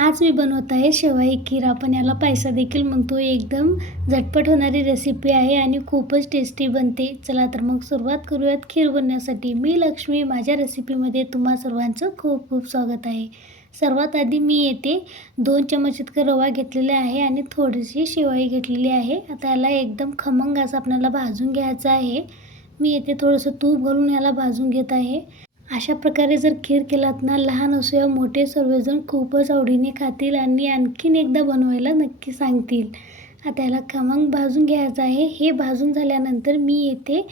आज मी बनवत आहे शेवाई खीर. आपण याला पैसा देखील म्हणतो. एकदम झटपट होणारी रेसिपी आहे आणि खूपच टेस्टी बनते. चला तर मग सुरुवात करूयात खीर बनवण्यासाठी मी लक्ष्मी माझ्या रेसिपीमध्ये तुम्हा सर्वांचं खूप खूप स्वागत आहे. सर्वात आधी मी येथे दोन चमच इतकं रवा घेतलेला आहे आणि थोडीशी शेवाई घेतलेली आहे. आता याला एकदम खमंग असं आपल्याला भाजून घ्यायचं आहे. मी येथे थोडंसं तूप घालून याला भाजून घेत आहे. अशा प्रकारे जर खीर केलात ना लहान असो या मोठे सर्वजण खूपच आवडीने खातील आणि आणखीन एकदा बनवायला नक्की सांगतील. आता याला खमंग भाजून घ्यायचं आहे. हे भाजून झाल्यानंतर मी येथे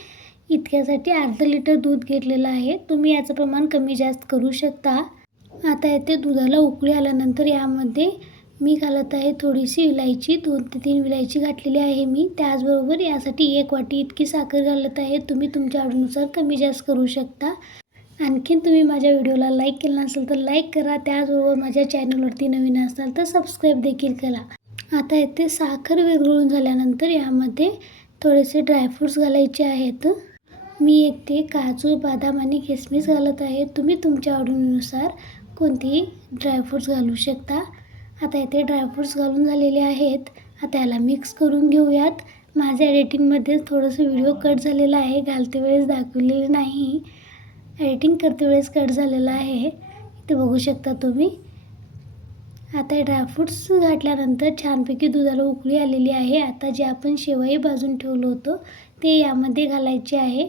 इतक्यासाठी अर्धा लिटर दूध घेतलेलं आहे. तुम्ही याचं प्रमाण कमी जास्त करू शकता. आता येथे दुधाला उकळी आल्यानंतर यामध्ये मी घालत आहे थोडीशी इलायची. दोन ते तीन विलायची घातलेली आहे मी. त्याचबरोबर यासाठी एक वाटी इतकी साखर घालत आहे. तुम्ही तुमच्या आवडीनुसार कमी जास्त करू शकता. आणखीन तुम्ही माझ्या व्हिडिओला लाईक केला नसेल तर लाईक करा. त्याचबरोबर माझ्या चॅनलवरती नवीन असाल तर सबस्क्राईब देखील करा. आता येथे साखर विरघळून झाल्यानंतर यामध्ये थोडेसे ड्रायफ्रूट्स घालायचे आहेत. मी येथे काजू बदाम आणि किसमिस घालत आहे. तुम्ही तुमच्या आवडीनुसार कोणतेही ड्रायफ्रूट्स घालू शकता. आता येथे ड्रायफ्रूट्स घालून झालेले आहेत. आता याला मिक्स करून घेऊयात. माझ्या एडिटिंगमध्ये थोडंसं व्हिडिओ कट झालेला आहे. घालते वेळेस दाखवलेले नाही. एडिटिंग करते वेळेस कट झालेला आहे इथे बघू शकता तुम्ही. आता हे ड्रायफ्रूट्स घातल्यानंतर छानपैकी दुधाला उकळी आलेली आहे. आता जे आपण शेवई भाजून ठेवलं होतं ते यामध्ये घालायचे आहे.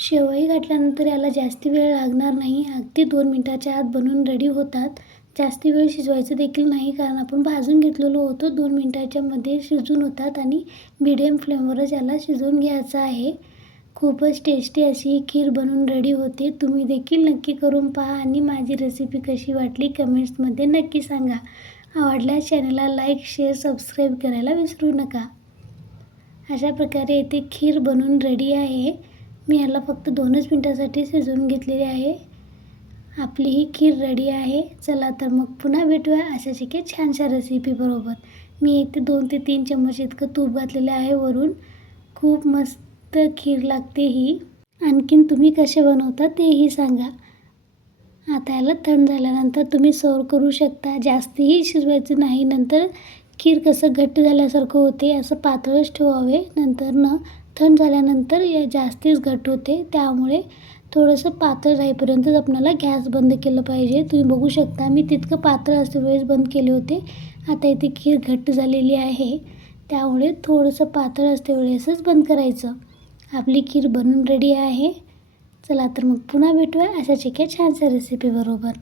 शेवई घातल्यानंतर याला जास्ती वेळ लागणार नाही. अगदी दोन मिनटाच्या आत बनवून रेडी होतात. जास्ती वेळ शिजवायचं देखील नाही कारण आपण भाजून घेतलेलो होतो. दोन मिनटाच्यामध्ये शिजून होतात आणि मिडियम फ्लेमवरच याला शिजवून घ्यायचं आहे. खूपच टेस्टी अशी ही खीर बनवून रेडी होते. तुम्ही देखील नक्की करून पहा आणि माझी रेसिपी कशी वाटली कमेंट्समध्ये नक्की सांगा. आवडल्यास चॅनलला लाईक शेअर सबस्क्राईब करायला विसरू नका. अशा प्रकारे येथे खीर बनवून रेडी आहे. मी याला फक्त दोनच मिनटासाठी शिजवून घेतलेली आहे. आपली ही खीर रेडी आहे. चला तर मग पुन्हा भेटूया अशाच एके छानशा रेसिपीबरोबर मी इथे दोन ते तीन चम्मच इतकं तूप घातलेलं आहे वरून. खूप मस्त खीर लागते ही आणखीन तुम्ही कसे बनवता तेही सांगा. आता याला थंड झाल्यानंतर तुम्ही सर्व करू शकता. जास्तही शिजवायचं नाही. नंतर खीर कसं घट्ट झाल्यासारखं होते असं पातळच ठेवावे. नंतर न थंड झाल्यानंतर या जास्तीच घट्ट होते. त्यामुळे थोडंसं पातळ जाईपर्यंतच आपल्याला गॅस बंद केलं पाहिजे. तुम्ही बघू शकता मी तितकं पातळ असते वेळेस बंद केले होते. आता इथे खीर घट्ट झालेली आहे. त्यामुळे थोडंसं पातळ असते वेळेसच बंद करायचं. आपली खीर बनून रेडी आहे. चला तर मग पुन्हा भेटूया अशाच एका छानशा रेसिपीबरोबर